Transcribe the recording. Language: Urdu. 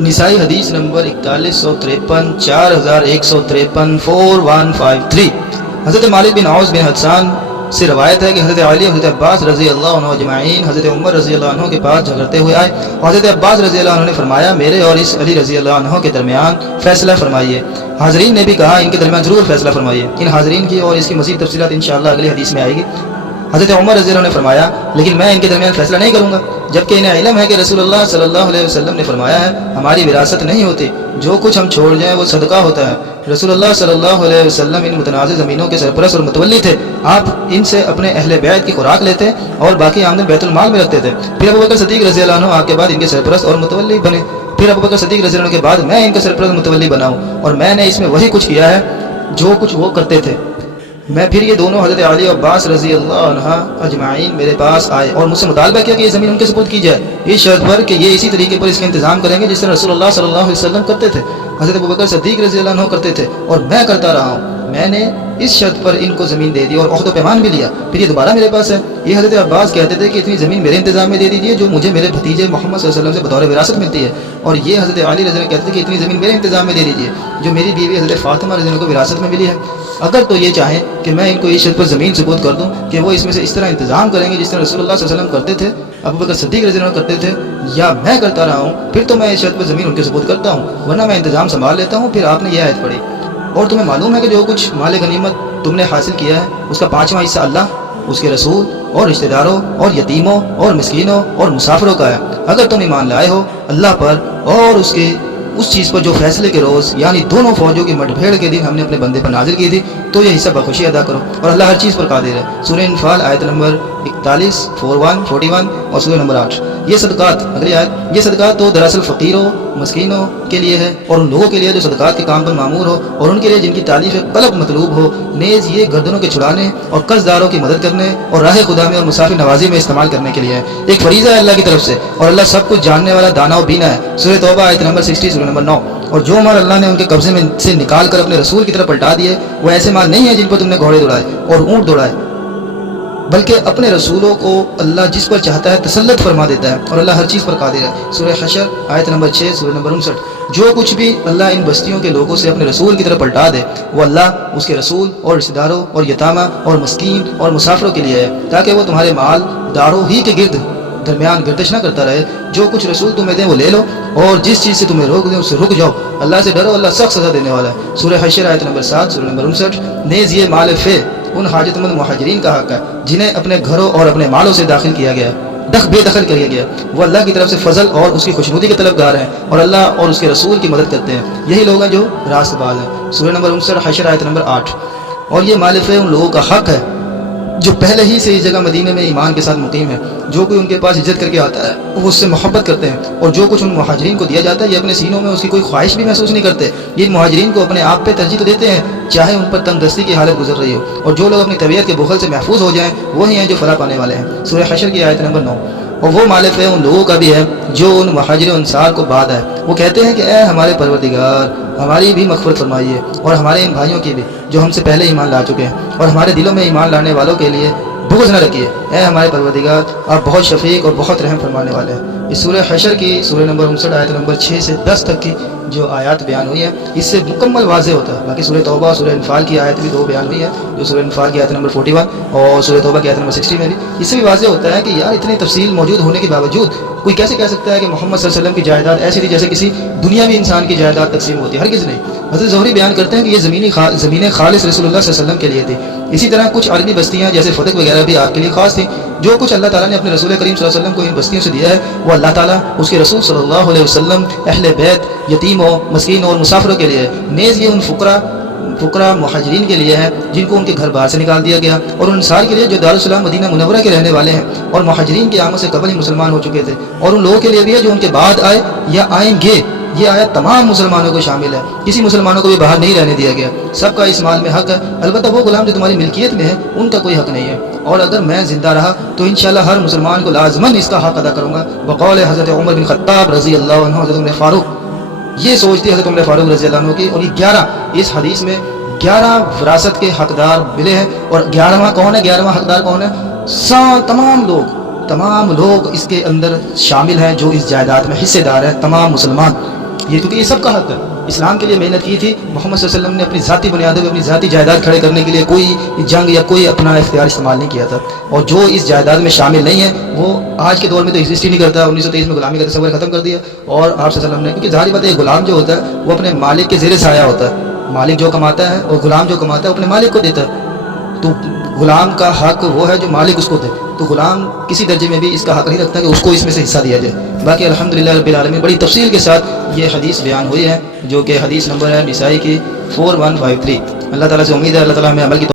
نسائی حدیث نمبر 4153 4153 4153۔ حضرت مالک بن عوف بن حسان سے روایت ہے کہ حضرت علی اور حضرت عباس رضی اللہ عنہ اجمعین حضرت عمر رضی اللہ عنہ کے پاس جھگڑتے ہوئے آئے اور حضرت عباس رضی اللہ عنہ نے فرمایا میرے اور اس علی رضی اللہ عنہ کے درمیان فیصلہ فرمائیے۔ حاضرین نے بھی کہا ان کے درمیان ضرور فیصلہ فرمائیے۔ ان حاضرین کی اور اس کی مزید تفصیلات انشاءاللہ اگلی حدیث میں آئے گی۔ حضرت عمر رضی اللہ عنہ نے فرمایا لیکن میں ان کے درمیان فیصلہ نہیں کروں گا، جبکہ انہیں علم ہے کہ رسول اللہ صلی اللہ علیہ وسلم نے فرمایا ہے ہماری وراثت نہیں ہوتی، جو کچھ ہم چھوڑ جائیں وہ صدقہ ہوتا ہے۔ رسول اللہ صلی اللہ علیہ وسلم ان متنازع زمینوں کے سرپرست اور متولی تھے، آپ ان سے اپنے اہل بیت کی خوراک لیتے اور باقی آمدن بیت المال میں رکھتے تھے۔ پھر ابوبکر صدیق رضی اللہ عنہ آپ کے بعد ان کے سرپرست اور متولی بنے، پھر ابوبکر صدیق رضی اللہ عنہ کے بعد میں ان کا سرپرست متولی بناؤں، اور میں نے اس میں وہی کچھ کیا ہے جو کچھ وہ کرتے تھے۔ میں پھر یہ دونوں حضرت علی اور عباس رضی اللہ عنہ اجمعین میرے پاس آئے اور مجھ سے مطالبہ کیا کہ یہ زمین ان کے سپرد کی جائے، اس شرط پر کہ یہ اسی طریقے پر اس کا انتظام کریں گے جس طرح رسول اللہ صلی اللہ علیہ وسلم کرتے تھے، حضرت ابوبکر صدیق رضی اللہ عنہ کرتے تھے اور میں کرتا رہا ہوں۔ میں نے اس شرط پر ان کو زمین دے دی اور عہد و پیمان بھی لیا، پھر یہ دوبارہ میرے پاس ہے۔ یہ حضرت عباس کہتے تھے کہ اتنی زمین میرے انتظام میں دے دیجیے جو مجھے میرے بھتیجے محمد صلی اللہ علیہ وسلم سے بطور وراثت ملتی ہے، اور یہ حضرت علی رضی اللہ عنہ کہتے تھے کہ اتنی زمین میرے انتظام میں دے دیجیے جو میری بیوی حضرت فاطمہ رضی اللہ عنہ کو وراثت میں ملی ہے۔ اگر تو یہ چاہیں کہ میں ان کو اس شرط پر زمین سپرد کر دوں کہ وہ اس میں سے اس طرح انتظام کریں گے جس طرح رسول اللہ صلی اللہ علیہ وسلم کرتے تھے، ابوبکر صدیق رضی اللہ عنہ کرتے تھے، یا میں کرتا رہا ہوں، پھر تو میں اس شرط پر زمین ان کے سپرد کرتا ہوں، ورنہ میں انتظام سنبھال لیتا ہوں۔ پھر آپ نے یہ آیت پڑھی، اور تمہیں معلوم ہے کہ جو کچھ مال غنیمت تم نے حاصل کیا ہے اس کا 5واں حصہ اللہ، اس کے رسول اور رشتہ داروں اور یتیموں اور مسکینوں اور مسافروں کا ہے۔ اگر تم ایمان لائے ہو اللہ پر اور اس چیز پر جو فیصلے کے روز یعنی دونوں فوجوں کی مٹ بھیڑ کے دن ہم نے اپنے بندے پر نازل کی تھی، تو یہ حصہ بخوشی ادا کرو، اور اللہ ہر چیز پر قادر ہے۔ سورہ انفال آیت نمبر 41 41 اور سورہ نمبر 8۔ یہ صدقات، اگلی آیت، یہ صدقات تو دراصل فقیروں مسکینوں کے لیے ہے اور ان لوگوں کے لیے جو صدقات کے کام پر معمور ہو اور ان کے لیے جن کی تعلیف قلب مطلوب ہو، نیز یہ گردنوں کے چھڑانے اور قرض داروں کی مدد کرنے اور راہ خدا میں اور مسافر نوازی میں استعمال کرنے کے لیے ہے۔ ایک فریضہ ہے اللہ کی طرف سے، اور اللہ سب کچھ جاننے والا دانا و بینا ہے۔ سورہ توبہ آیت نمبر 60 سورہ نمبر 9۔ اور جو مال اللہ نے ان کے قبضے میں سے نکال کر اپنے رسول کی طرف پلٹا دیے وہ ایسے مال نہیں ہے جن پر تم نے گھوڑے دوڑائے اور اونٹ دوڑائے، بلکہ اپنے رسولوں کو اللہ جس پر چاہتا ہے تسلط فرما دیتا ہے، اور اللہ ہر چیز پر قادر ہے۔ سورہ حشر آیت نمبر 6 سورہ نمبر 59۔ جو کچھ بھی اللہ ان بستیوں کے لوگوں سے اپنے رسول کی طرف پلٹا دے وہ اللہ، اس کے رسول اور رشتہ داروں اور یتامہ اور مسکین اور مسافروں کے لیے ہے، تاکہ وہ تمہارے مال داروں ہی کے گرد درمیان گردش نہ کرتا رہے۔ جو کچھ رسول تمہیں دیں وہ لے لو، اور جس چیز سے تمہیں روک دیں اس سے رک جاؤ۔ اللہ سے ڈرو، اللہ سخت سزا دینے والا ہے۔ سورہ حشر آیت نمبر 7 سورہ نمبر 59۔ نیز یہ مال فے ان حاجت مند مہاجرین کا حق ہے جنہیں اپنے گھروں اور اپنے مالوں سے داخل کیا گیا، بے دخل کیا گیا۔ وہ اللہ کی طرف سے فضل اور اس کی خوشنودی کے طلبگار ہیں، اور اللہ اور اس کے رسول کی مدد کرتے ہیں، یہی لوگ ہیں جو راست باز ہیں۔ سورہ نمبر 59 حشر آیت نمبر 8۔ اور یہ مال فے ان لوگوں کا حق ہے جو پہلے ہی سے اس جگہ مدینے میں ایمان کے ساتھ مقیم ہے۔ جو کوئی ان کے پاس ہجرت کر کے آتا ہے وہ اس سے محبت کرتے ہیں، اور جو کچھ ان مہاجرین کو دیا جاتا ہے یہ اپنے سینوں میں اس کی کوئی خواہش بھی محسوس نہیں کرتے۔ یہ مہاجرین کو اپنے آپ پہ ترجیح تو دیتے ہیں چاہے ان پر تنگ دستی کی حالت گزر رہی ہو، اور جو لوگ اپنی طبیعت کے بخل سے محفوظ ہو جائیں وہی ہیں جو فلاح پانے والے ہیں۔ سورہ حشر کی آیت نمبر 9۔ اور وہ مال فے ان لوگوں کا بھی ہے جو ان مہاجر و انصار کو بعد ہے، وہ کہتے ہیں کہ اے ہمارے پروردگار ہماری بھی مغفرت فرمائیے اور ہمارے ان بھائیوں کی بھی جو ہم سے پہلے ایمان لا چکے ہیں، اور ہمارے دلوں میں ایمان لانے والوں کے لیے بغض نہ رکھیے، اے ہمارے پروردگار آپ بہت شفیق اور بہت رحم فرمانے والے ہیں۔ اس سورہ حشر کی سورہ نمبر 59 آیت نمبر 6 سے 10 تک کی جو آیات بیان ہوئی ہیں اس سے مکمل واضح ہوتا ہے۔ باقی سورہ توبہ سورہ انفال کی آیت بھی 2 بیان ہوئی ہے، جو سورہ انفال کی آیت نمبر 41 اور سورہ توبہ کی آیت نمبر 60 میں بھی اس سے بھی واضح ہوتا ہے کہ یار اتنی تفصیل موجود ہونے کے باوجود کوئی کیسے کہہ سکتا ہے کہ محمد صلی اللہ علیہ وسلم کی جائیداد ایسی تھی جیسے کسی دنیاوی انسان کی جائیداد تقسیم ہوتی ہے؟ ہرگز نہیں۔ حضرت زہری بیان کرتے ہیں کہ یہ زمینیں خالص رسول اللہ صلی اللہ علیہ وسلم کے لیے تھی۔ اسی طرح کچھ عربی بستیاں جیسے فتق وغیرہ بھی آپ کے لیے خاص تھیں۔ جو کچھ اللہ تعالیٰ نے اپنے رسول کریم صلی اللہ علیہ وسلم کو ان بستیوں سے دیا ہے وہ اللہ تعالیٰ اس کے رسول صلی اللہ علیہ وسلم اہل بیت یتیموں مسکین اور مسافروں کے لیے ہے۔ نیز یہ ان فقراء مہاجرین کے لیے ہے جن کو ان کے گھر باہر سے نکال دیا گیا، اور ان انصار کے لیے جو دارالسلام مدینہ منورہ کے رہنے والے ہیں اور مہاجرین کی آمد سے قبل ہی مسلمان ہو چکے تھے، اور ان لوگوں کے لیے بھی ہے جو ان کے بعد آئے یا آئیں گے۔ یہ آیت تمام مسلمانوں کو شامل ہے، کسی مسلمانوں کو بھی باہر نہیں رہنے دیا گیا، سب کا اس مال میں حق ہے۔ البتہ وہ غلام جو تمہاری ملکیت میں ہے ان کا کوئی حق نہیں ہے، اور اگر میں زندہ رہا تو انشاءاللہ ہر مسلمان کو لازماً اس کا حق ادا کروں گا۔ بقول حضرت عمر بن خطاب رضی اللہ عنہ، حضرت عمر فاروق یہ سوچتی حضرت عمر فاروق رضی اللہ عنہ کی، اور یہ 11 اس حدیث میں 11 وراثت کے حقدار ملے ہیں، اور 11واں کون ہے؟ 11واں حقدار کون ہے؟ تمام لوگ اس کے اندر شامل ہیں جو اس جائیداد میں حصے دار ہیں، تمام مسلمان۔ یہ کیونکہ یہ سب کا حق ہے. اسلام کے لیے محنت کی تھی. محمد صلی اللہ علیہ وسلم نے اپنی ذاتی بنیادوں پہ اپنی ذاتی جائیداد کھڑے کرنے کے لیے کوئی جنگ یا کوئی اپنا اختیار استعمال نہیں کیا تھا. اور جو اس جائیداد میں شامل نہیں ہے وہ آج کے دور میں تو ایگزسٹ ہی نہیں کرتا. 1923 میں غلامی کا تصور ختم کر دیا. اور آپ صلی اللہ علیہ وسلم نے, کیونکہ ظاہری بات ہے غلام جو ہوتا ہے وہ اپنے مالک کے زیر سایہ ہوتا ہے. مالک جو کماتا ہے اور غلام جو کماتا ہے وہ اپنے مالک کو دیتا ہے. تو غلام کا حق وہ ہے جو مالک اس کو دے. تو غلام کسی درجے میں بھی اس کا حق نہیں رکھتا کہ اس کو اس میں سے حصہ دیا جائے. باقی الحمدللہ رب العالمین بڑی تفصیل کے ساتھ یہ حدیث بیان ہوئی ہے جو کہ حدیث نمبر ہے نسائی کی 4153. اللہ تعالیٰ سے امید ہے اللہ تعالیٰ ہمیں عمل کی